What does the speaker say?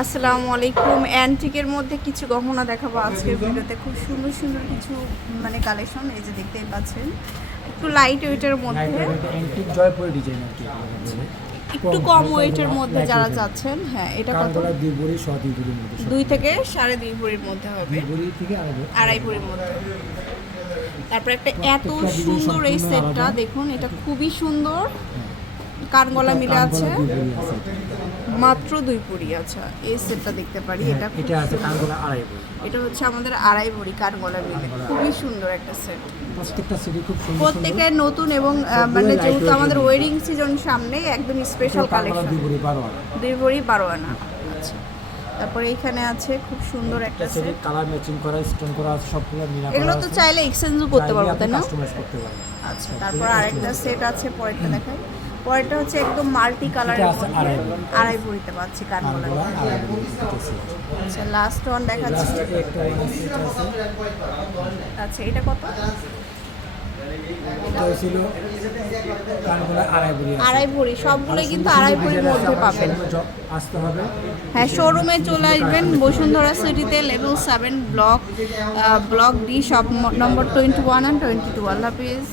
আসসালামু আলাইকুম। অ্যান্টিকের মধ্যে কিছু গহনা দেখাবো আজকের ভিডিওতে। খুব সুন্দর সুন্দর কিছু মানে কালেকশন এই যে দেখতেই পাচ্ছেন। একটু লাইট ওয়েটের মধ্যে। একটু কম ওয়েটের মধ্যে যারা যাচ্ছেন হ্যাঁ এটা কত? দুই বড়ির মধ্যে দুই থেকে সাড়ে দুই ভরির মধ্যে হবে। আড়াই ভরির মধ্যে। তারপর একটা এত সুন্দর এই সেটটা দেখুন এটা খুবই সুন্দর। মিলে কানগড়া আছে। দুই বড়ি আছে। মাত্র দুই পুরি আচ্ছা। এই সেটটা দেখতে পারি এটা এটা আছে কানগড়া আড়াই বড়ি এটা হচ্ছে আমাদের আড়াই ভরি কাঠগোলা মিলে। খুবই সুন্দর একটা সেট। প্রত্যেকটা সিটি খুব সুন্দর প্রত্যেকের নতুন এবং মানে যেহেতু আমাদের। ওয়েডিং সিজন সামনে একদম স্পেশাল কালেকশন দুই বড়ি বারো আনা। দুই ভরি বারো আনা। আচ্ছা। তারপরে এখানে আছে খুব সুন্দর একটা সেট কালার ম্যাচিং করা স্টোন করা সবগুলো মিলা এগুলো তো চাইলে এক্সচেঞ্জও করতে পারব তাই না? কাস্টমাইজ করতে পারবেন। আচ্ছা তারপর আরেকটা সেট আছে পরেরটা দেখাই। পরেরটা হচ্ছে একদম মাল্টি কালারের আড়াই ভরি। আড়াই ভরিতে পাচ্ছি set। আচ্ছা লাস্ট ওয়ান দেখাচ্ছি। আচ্ছা এটা কত? আড়াই। ভরি সবগুলোই কিন্তু আড়াই ভরির মধ্যে পাবেন। হ্যাঁ শোরুমে চলে আসবেন বসুন্ধরা সিটিতে level seven block block D shop number twenty one and twenty two Allah Hafiz.